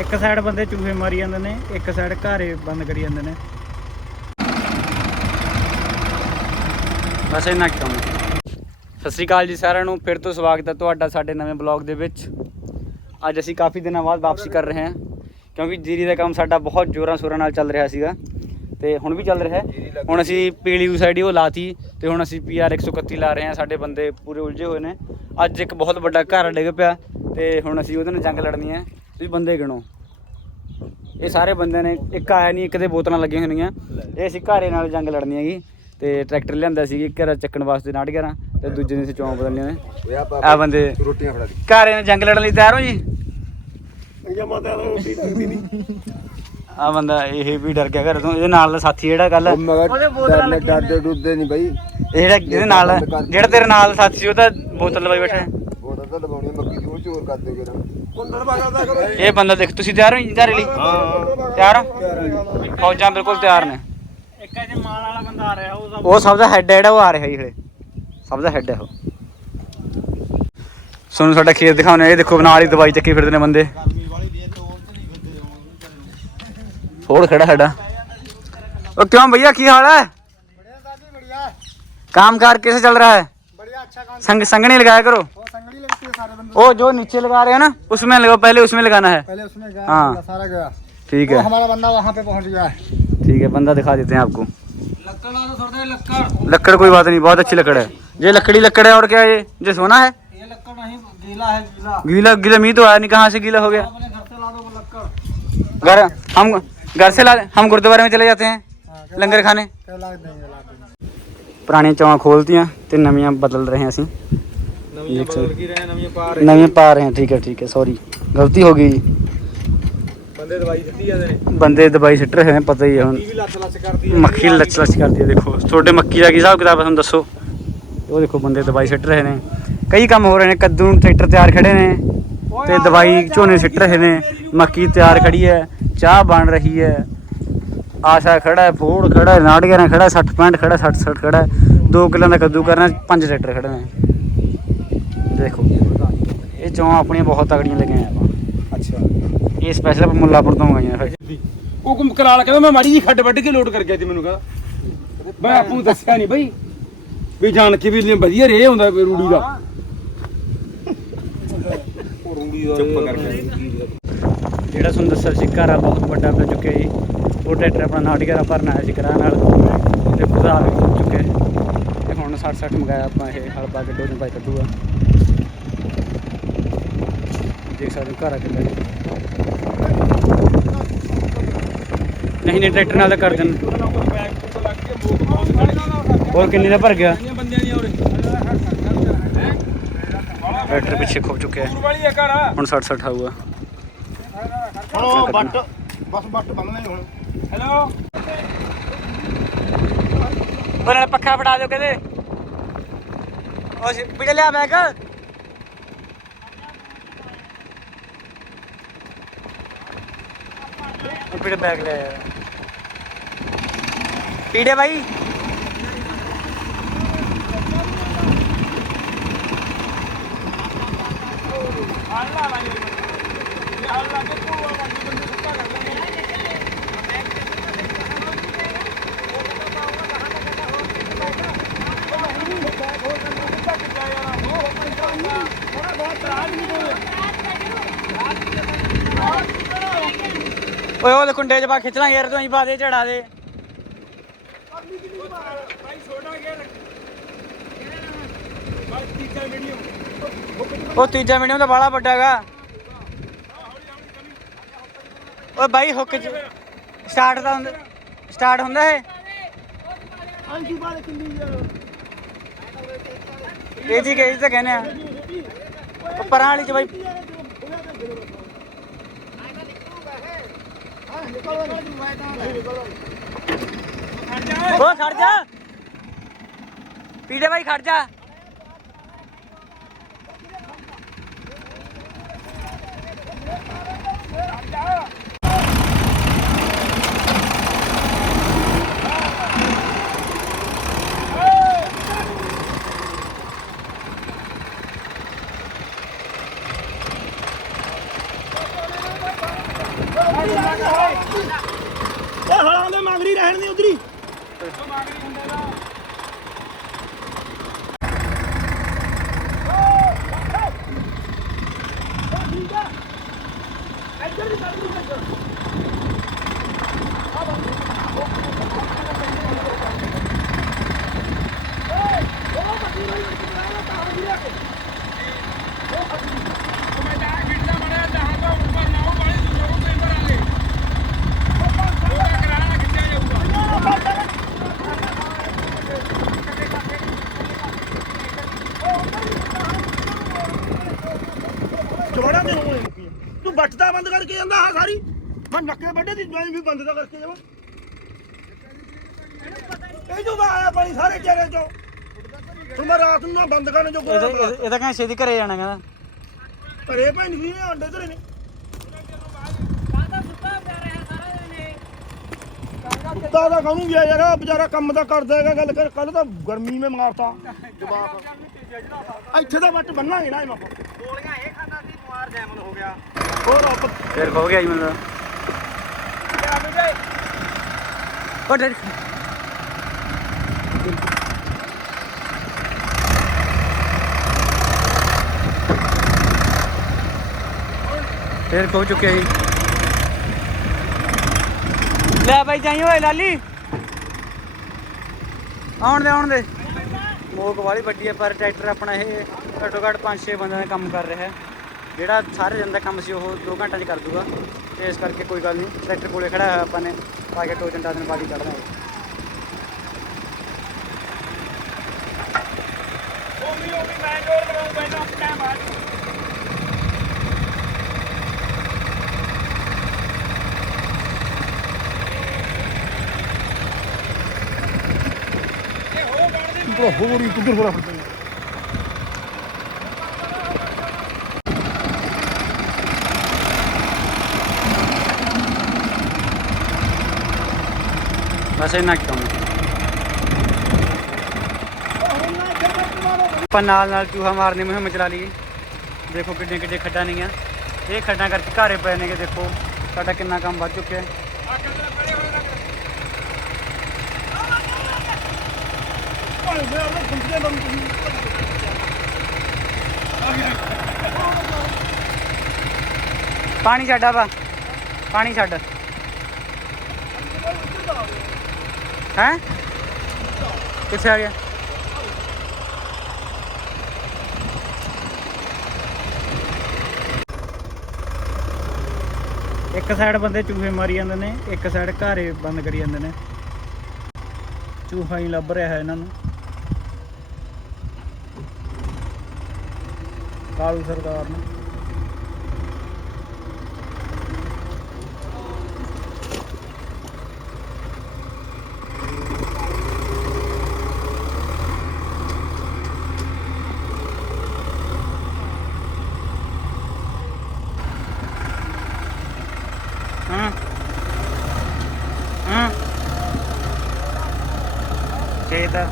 ਇੱਕ ਸਾਈਡ ਬੰਦੇ ਚੂਹੇ ਮਾਰੀ ਜਾਂਦੇ ਨੇ ਇੱਕ ਸਾਈਡ ਘਾਰੇ ਬੰਦ ਕਰੀ ਜਾਂਦੇ ਨੇ। ਬਸ ਇੰਨਾ ਕੁ ਕੰਮ। ਸਤਿ ਸ਼੍ਰੀ ਅਕਾਲ ਜੀ ਸਾਰਿਆਂ ਨੂੰ ਫਿਰ ਤੋਂ ਸਵਾਗਤ ਹੈ ਤੁਹਾਡਾ ਸਾਡੇ ਨਵੇਂ ਬਲੌਗ ਦੇ ਵਿੱਚ। ਅੱਜ ਅਸੀਂ ਕਾਫੀ ਦਿਨਾਂ ਬਾਅਦ ਵਾਪਸੀ ਕਰ ਰਹੇ ਹਾਂ ਕਿਉਂਕਿ ਜੀਰੀ ਦਾ ਕੰਮ ਸਾਡਾ ਬਹੁਤ ਜ਼ੋਰਾਂ ਸ਼ੋਰਾਂ ਨਾਲ ਚੱਲ ਰਿਹਾ ਸੀਗਾ। ਤੇ ਹੁਣ ਵੀ ਚੱਲ ਰਿਹਾ ਹੈ। ਹੁਣ ਅਸੀਂ ਪੀਲੀ ਸਾਈਡ ਹੀ ਉਹ ਲਾਤੀ ਤੇ ਹੁਣ ਅਸੀਂ ਪੀਆਰ 131 ਲਾ ਰਹੇ ਹਾਂ ਸਾਡੇ ਬੰਦੇ ਪੂਰੇ ਉਲਝੇ ਹੋਏ ਨੇ। ਅੱਜ ਇੱਕ ਬਹੁਤ ਵੱਡਾ ਘਰ ਡਿੱਗ ਪਿਆ ਤੇ ਹੁਣ ਅਸੀਂ ਉਹਦੇ ਨਾਲ ਜੰਗ ਲੜਨੀ ਹੈ। ਤੁਸੀਂ ਬੰਦੇ ਗਿਣੋ। ਇਹ ਸਾਰੇ ਬੰਦੇ ਨੇ ਇੱਕ ਆਇਆ ਨਹੀਂ ਇੱਕ ਦੇ ਬੋਤਲਾਂ ਲੱਗੀਆਂ ਹੋਈਆਂ। ਇਹ ਅਸੀਂ ਘਾਰੇ ਨਾਲ ਜੰਗ ਲੜਨੀ ਹੈਗੀ। ਤੇ ਟਰੈਕਟਰ ਲਿਆਂਦਾ ਸੀ ਘਰ ਚੱਕਣ ਵਾਸਤੇ ਨਾੜ ਗਿਆਰਾਂ ਤੇ ਦੂਜੇ ਦਿਨ ਅਸੀਂ ਚੌਂਕ ਬਦਲਣੇ ਨੇ ਆ ਬੰਦੇ ਰੋਟੀਆਂ ਫੜਾ ਦੀ। ਘਾਰੇ ਨਾਲ ਜੰਗ ਲੜਨ ਲਈ ਤਿਆਰ ਹੋ ਜੀ? ਜਮਾ ਤਾਂ ਰੋਟੀ ਲੱਗਦੀ ਨਹੀਂ। ਆ ਬੰਦਾ ਇਹ ਵੀ ਡਰ ਗਿਆ ਘਰ ਤੋਂ। ਇਹਦੇ ਨਾਲ ਦਾ ਸਾਥੀ ਜਿਹੜਾ ਕੱਲ ਉਹ ਮਗਰ ਡਰਨੇ ਡਰਦੇ ਡੁੱਦੇ ਨਹੀਂ ਬਾਈ। ਇਹ ਜਿਹੜਾ ਇਹਦੇ ਨਾਲ ਜਿਹੜਾ ਤੇਰੇ ਨਾਲ ਸਾਥੀ ਸੀ ਉਹ ਤਾਂ ਬੋਤਲ ਲਵਾਈ ਬੈਠਾ ਹੈ। ਉਹ ਤਾਂ ਲਵਾਉਣੀ ਮੱਕੀ ਦੀ ਉਹ ਚੋਰ ਕਰ ਦਿਓ ਕਿਰਾ ਕੁੰਦਨ ਬਾਗਦਾ ਕਰੋ ਇਹ ਬੰਦਾ ਦੇਖ ਤੁਸੀਂ ਤਿਆਰ ਹੋ ਜੀ ਘਾਰੇ ਲਈ ਤਿਆਰ ਹੋ ਫੌਜਾਂ ਬਿਲਕੁਲ ਤਿਆਰ ਨੇ ਇੱਕ ਅਜੇ ਮਾਲ ਵਾਲਾ ਬੰਦਾ ਆ ਰਿਹਾ ਉਹ ਸਭ ਦਾ ਹੈੱਡ ਹੈ ਜਿਹੜਾ ਉਹ ਆ ਰਿਹਾ ਜੀ ਹਲੇ ਸਭ ਦਾ ਹੈੱਡ ਹੈ ਉਹ ਤੁਹਾਨੂੰ ਸਾਡਾ ਖੇਤ ਦਿਖਾਉਣੇ ਇਹ ਦੇਖੋ ਨਾਲ ਹੀ ਦਵਾਈ ਚੱਕੀ ਫਿਰਦੇ ਨੇ ਬੰਦੇ ਫੋੜ ਖੜਾ ਸਾਡਾ ਉਹ ਕਿਉਂ ਭਈਆ ਕੀ ਹਾਲ है काम कार कैसे चल रहा है बढ़िया अच्छा काम संग संग नहीं लगाया करो वो जो नीचे लगा रहे हैं ना उसमें लगा पहले उसमें लगाना है। पहले उसमें गया हाँ। सारा गया। ठीक है। हमारा बंदा वहाँ पे पहुँच गया है। ठीक है बंदा दिखा देते हैं आपको। लकड़ कोई बात नहीं बहुत अच्छी लकड़ है। ये लकड़ी लकड़ है और क्या ये? जो सोना है? ये लकड़ नहीं गीला गीला। गीला गीला मी तो आया नहीं कहाँ से गीला हो गया? घर हम घर से ला हम गुरुद्वारे में चले जाते हैं हाँ, लंगर खाने? पुरानी चौक खोलती हैं तो नवियाँ बदल रहे हैं असं नवी बदल की रहे नवी पा ਨਵੀਆਂ ਪਾ ਰਹੇ ਹਾਂ ਠੀਕ ਹੈ ਠੀਕ ਹੈ ਸੌਰੀ ਗਲਤੀ ਹੋ ਗਈ ਜੀ। बंदे दवाई सिद्धि जाते ने ਬੰਦੇ ਦਵਾਈ ਸਿੱਟ ਰਹੇ ਨੇ ਪਤਾ ਹੀ ਹੈ ਹੁਣ भी लच लच करती ਮੱਖੀ ਲੱਚ ਲੱਚ ਕਰਦੀ ਹੈ ਦੇਖੋ ਤੁਹਾਡੇ ਮੱਕੀ ਦਾ ਕੀ ਹਿਸਾਬ ਕਿਤਾਬ ਹੈ ਤੁਹਾਨੂੰ ਦੱਸੋ ਉਹ ਦੇਖੋ ਬੰਦੇ ਦਵਾਈ ਸਿੱਟ ਰਹੇ ਨੇ ਕਈ ਕੰਮ ਹੋ ਰਹੇ ਨੇ ਕੱਦੂ ਨੂੰ ਟਰੈਕਟਰ ਤਿਆਰ ਖੜੇ ਨੇ ਤੇ ਦਵਾਈ ਝੋਨੇ ਸਿੱਟ ਰਹੇ ਨੇ ਮੱਕੀ ਤਿਆਰ ਖੜੀ ਹੈ ਚਾਹ ਬਣ ਰਹੀ ਹੈ ਆਸ਼ਾ ਖੜਾ ਹੈ ਫੋੜ ਖੜਾ ਹੈ ਨਾੜਗਰਾਂ ਖੜਾ ਹੈ 60 65 ਖੜਾ 60 60 ਖੜਾ ਹੈ 2 ਕਿੱਲਾਂ ਦਾ ਕੱਦੂ ਕਰਨਾ ਪੰਜ ਟਰੈਕਟਰ ਖੜੇ ਨੇ ਦੇਖੋ। ਇਹ ਚੌਂ ਆਪਣੀਆਂ ਬਹੁਤ ਤਗੜੀਆਂ ਲੱਗੀਆਂ ਆਪਾਂ। ਅੱਛਾ। ਇਹ ਸਪੈਸ਼ਲ ਮੁੱਲਾਪੁਰ ਤੋਂ ਮੰਗਾਈਆਂ ਫਿਰ ਉਹ ਕੁੰਭ ਕਰਾਲ ਕਹਿੰਦਾ ਮੈਂ ਮਾੜੀ ਜੀ ਖੱਡ ਵੱਢ ਕੇ ਲੋਡ ਕਰ ਗਿਆ ਸੀ ਮੈਨੂੰ ਕਹਿੰਦਾ ਮੈਂ ਆਪੂ ਦੱਸਿਆ ਨਹੀਂ ਬਈ ਵੀ ਜਾਣ ਕੇ ਵੀ ਇੰਨੇ ਵਧੀਆ ਰੇ ਹੁੰਦਾ ਵੀ ਰੂੜੀ ਦਾ। ਜਿਹੜਾ ਸੁੰਦਰ ਸਰ ਸੀ ਘਰ ਬਹੁਤ ਵੱਡਾ ਬਣ ਚੁੱਕਿਆ ਜੀ। ਉਹ ਟਰੈਕਟਰ ਆਪਣਾ ਨਾਟਕਰਾ ਭਰਨਾ ਆਇਆ ਸੀ ਕਰਾਂ ਨਾਲ ਤੇ ਭਰਾ ਵੀ ਚੁੱਕਿਆ। ਤੇ ਹੁਣ 60 60 ਮੰਗਾਇਆ ਆਪਾਂ ਇਹ ਹਲ ਕੇ ਦੋ ਦਿਨ ਬਾਅਦ ਕੱਢੂਗਾ। ਦੇਖ ਸਕਦੇ ਹੋ ਘਰ ਆ ਕੇ ਨਹੀਂ ਨਹੀਂ ਟਰੈਕਟਰ ਨਾਲ ਕਰ ਦੇਣ। ਹੋਰ ਕਿੰਨੇ ਦਾ ਭਰ ਗਿਆ? ਟਰੈਕਟਰ ਪਿੱਛੇ ਖੁੱਬ ਚੁੱਕਿਆ ਹੁਣ 60 60 ਆਊਗਾ। ਹਲੋ ਬੱਟ ਬਸ ਬੱਟ ਬੰਨਣਾ ਹੁਣ। ਹੈਲੋ ਉਹਨਾਂ ਪੱਖਾ ਫੜਾ ਦਿਓ ਕਹਿੰਦੇ ਉਹ ਵੀਡੀਓ ਲਿਆ ਬੈਗ। ਉਹ ਪਿੜੇ ਬੈਗ ਲੈ ਯਾਰ ਪੀੜੇ ਭਾਈ ਓਏ ਉਹ ਕੁੰਡੇ ਚ ਪਾ ਖਿੱਚਣਾ ਯਾਰ ਤੂੰ ਹੀ ਪਾ ਦੇ ਝੜਾ ਦੇ। ਉਹ ਤੀਜਾ ਮੀਡੀਅਮ ਤਾਂ ਬਾਲਾ ਵੱਡਾ ਹੈਗਾ। ਓਏ ਬਾਈ ਹੁੱਕ ਚ ਸਟਾਰਟ ਦਾ ਹੁੰਦਾ ਸਟਾਰਟ ਹੁੰਦਾ ਹੈ ਇਹ ਜੀ ਕਹੀ ਤਾਂ ਕਹਿੰਦੇ ਆ? ਪਰਾਂ ਵਾਲੀ ਚ ਬਾਈ ਉਹ ਖੜ ਜਾ। ਪੀੜੇ ਭਾਈ ਖੜ ਜਾ। ਰਹਿਣ ਦੀ ਉਧਰੀ ਜਵਾੜਾ ਦੇ ਹੋਏ ਤੂੰ ਬੱਟਦਾ ਬੰਦ ਕਰਕੇ ਜਾਂਦਾ ਹਾਂ ਸਾਰੀ ਵੱਡੇ ਦੀ ਜਵਾਈ ਵੀ ਬੰਦ ਦਾ ਕਰਕੇ ਜਾਵਾਂ ਇਹ ਜੋ ਆਇਆ ਪਾਣੀ ਸਾਰੇ ਚਿਹਰੇ ਚੋਂ। ਤੂੰ ਮੈਂ ਰਾਤ ਨੂੰ ਨਾ ਬੰਦ ਕਰਨ ਜੋ ਇਹਦਾ ਇਹਦਾ- ਇਹਦਾ ਕਹਿੰਦਾ ਛੇਤੀ ਘਰੇ ਜਾਣਾ ਕਹਿੰਦਾ। ਘਰੇ ਭੈਣ ਵੀ ਨੇ ਅੰਡੇ ਧਰੇ ਨੇ। ਕੁੱਤਾ ਦਾ ਕਾਹਨੂੰ ਗਿਆ ਯਾਰ ਆਹ ਵਿਚਾਰਾ ਕੰਮ ਤਾਂ ਕਰਦਾ ਹੈਗਾ ਗੱਲ ਕਰ ਕੱਲ ਤਾਂ ਗਰਮੀ ਮੇ ਮਾਰਤਾ। ਜਵਾਬ ਇੱਥੇ ਤਾਂ ਵੱਟ ਬੰਨਾਂਗੇ ਨਾ ਇਹਨਾਂ ਗੋਲੀਆਂ ਇਹ ਖਾਂਦਾ ਸੀ ਬਿਮਾਰ ਜੈਮਨ ਹੋ ਗਿਆ। ਹੋਰ ਆਪ ਫਿਰ ਹੋ ਗਿਆ ਜੀ ਮੈਨੂੰ ਫਿਰ ਹੋ ਚੁੱਕਿਆ ਜੀ। ਲੈ ਬਾਈ ਜਾਈ ਓਏ ਲਾਲੀ। ਆਉਣ ਦੇ ਆਉਣ ਦੇ। ਮੋਕ ਵਾਲੀ ਵੱਡੀ ਹੈ ਪਰ ਟਰੈਕਟਰ ਆਪਣਾ ਇਹ ਘੱਟੋ ਘੱਟ 5-6 ਬੰਦਿਆਂ ਦਾ ਕੰਮ ਕਰ ਰਿਹਾ ਹੈ। ਜਿਹੜਾ ਸਾਰੇ ਦਿਨ ਦਾ ਕੰਮ ਸੀ ਉਹ 2 ਘੰਟਿਆਂ 'ਚ ਕਰ ਦੂਗਾ। ਤੇ ਇਸ ਕਰਕੇ ਕੋਈ ਗੱਲ ਨਹੀਂ ਟਰੈਕਟਰ ਕੋਲੇ ਖੜਾ ਹੋਇਆ ਆਪਾਂ ਨੇ ਪਾ ਕੇ ਟੋਚਨ ਟਾਚਨ ਪਾ ਕੇ ਕੱਢਣਾ ਹੈ ਹੋਰੀ ਕਿੱਧਰ ਹੋਰਾ ਫਿਰਦਾ ਬਸ ਇੰਨਾ ਕੁ ਕੰਮ ਹੈ। ਆਪਾਂ ਨਾਲ ਨਾਲ ਚੂਹਾ ਮਾਰਨੇ ਮੁਹਿੰਮ ਚਲਾ ਲਈਏ ਦੇਖੋ ਕਿੱਡੇ ਕਿੱਡੇ ਖੱਡਾਂ ਨੇਗੀਆਂ ਇਹ ਖੱਡਾਂ ਕਰਕੇ ਘਾਰੇ ਪਏ ਨੇਗੇ ਦੇਖੋ ਸਾਡਾ ਕਿੰਨਾ ਕੰਮ ਵੱਧ ਚੁੱਕਿਆ ਹੈ ਭਾਈ ਦੇ ਆਪਣੇ ਬੰਦੇ ਬੰਦ ਪਾਣੀ ਛੱਡ ਆ ਵਾ ਪਾਣੀ ਛੱਡ ਹੈ? ਕਿੱਥੇ ਆ ਗਿਆ? ਇੱਕ ਸਾਈਡ ਬੰਦੇ ਚੂਹੇ ਮਾਰੀ ਜਾਂਦੇ ਨੇ, ਇੱਕ ਸਾਈਡ ਘਾਰੇ ਬੰਦ ਕਰੀ ਜਾਂਦੇ ਨੇ। ਚੂਹਾ ਹੀ ਲੱਭ ਰਿਹਾ ਹੈ ਇਹਨਾਂ ਨੂੰ। ਕਾਲੂ ਸਰਦਾਰ ਨੂੰ ਹਾਂ ਹਾਂ ਖੇਤ ਆ।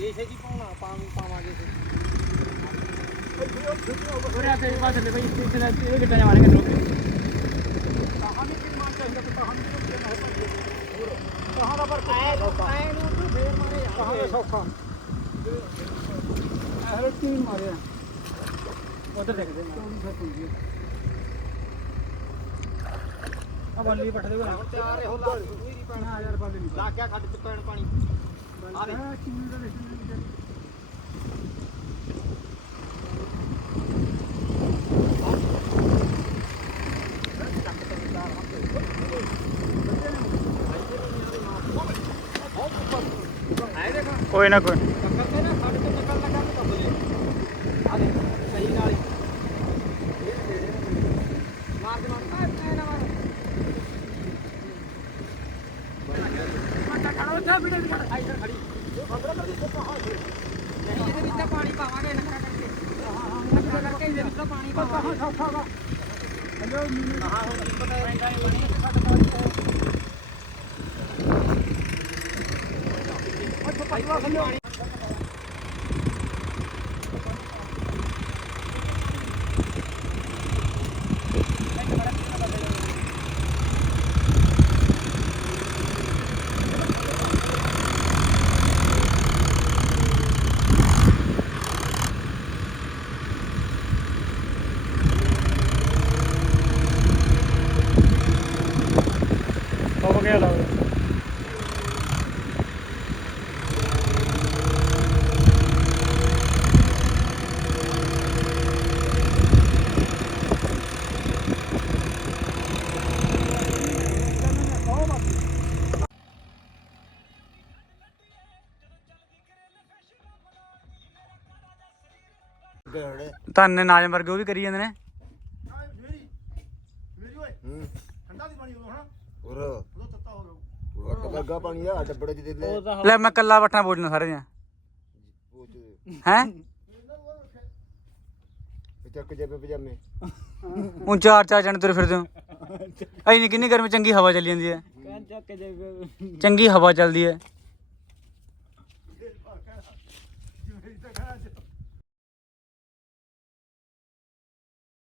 ਇਸੇ ਜੀ ਪਾਉਣਾ ਪਾਣੀ ਪਾਵਾਂਗੇ ਉਰੇ ਆ ਤੇਰੇ ਪਾਸ ਲੈ ਬਈ ਇੱਥੇ ਦਾ ਇਹ ਕਿੱਦਾਂ ਜਾਵਾਂਗੇ ਲੋਕ ਐ ਨੂੰ ਤੂੰ ਫੇਰ ਮਾਰੇ ਕਹਾਂ ਦਾ ਸੌਖਾ ਹਰ ਟੀਮ ਮਾਰਿਆ ਉਧਰ ਦੇਖਦੇ ਨਾ ਆ ਬੱਲੀ ਪੱਟ ਦੇ ਕੋਲ ਚਾਰ ਇਹੋ ਲੱਗ ਗਈ ਪੈਣਾ ਯਾਰ ਬੱਲੀ ਲੱਗ ਗਿਆ ਖੱਡ ਚ ਪੈਣ ਪਾਣੀ। ਆ ਦੇ ਕਿੰਨੀ ਦਾ ਦੇਖਣਾ ਕੋਈ ਨਾ ਕੋਈ ਨਾ। ਕੱਕਰ ਨਾ ਖੱਡ ਤੋਂ ਨਿਕਲ ਲੱਗਾ ਤੇ ਇਹਦੇ ਵਿੱਚ ਪਾਣੀ ਪਾਵਾਂਗੇ ਨਖਰਾ ਕਰਕੇ ਨਖਰਾ ਕਰਕੇ ਇਹਦੇ ਵਿੱਚ 大神钓鱼 ਧੰਨ ਨਾਜਮ ਵਰਗੇ ਉਹ ਵੀ ਕਰੀ ਜਾਂਦੇ ਨੇ। ਮੇਰੀ ਮੇਰੀ ਓਏ ਠੰਡਾ ਦੀ ਪਾਣੀ ਉਦੋਂ ਹਨਾ ਹੋਰ। ਉਦੋਂ ਤੱਤਾ ਹੋ ਗਿਆ ਵੱਟ ਲੱਗਾ ਪਾਣੀ ਆ ਡੱਬੜੇ ਚ ਦੇ। ਲੈ ਲੈ ਮੈਂ ਕੱਲਾ ਵੱਟਾਂ ਬੋਲਣਾ ਸਾਰੇ ਦੀਆਂ ਹੈ? ਚੱਕ ਜੇ ਪਜਾਮੇ। ਉਹ ਚਾਰ ਚਾਰ ਜਣੇ ਤੁਰੇ ਫਿਰਦੇ ਹੋ। ਐਨੀ ਕਿੰਨੀ ਗਰਮੀ ਚੰਗੀ ਹਵਾ ਚੱਲੀ ਜਾਂਦੀ ਹੈ। ਚੰਗੀ ਹਵਾ ਚੱਲਦੀ ਹੈ।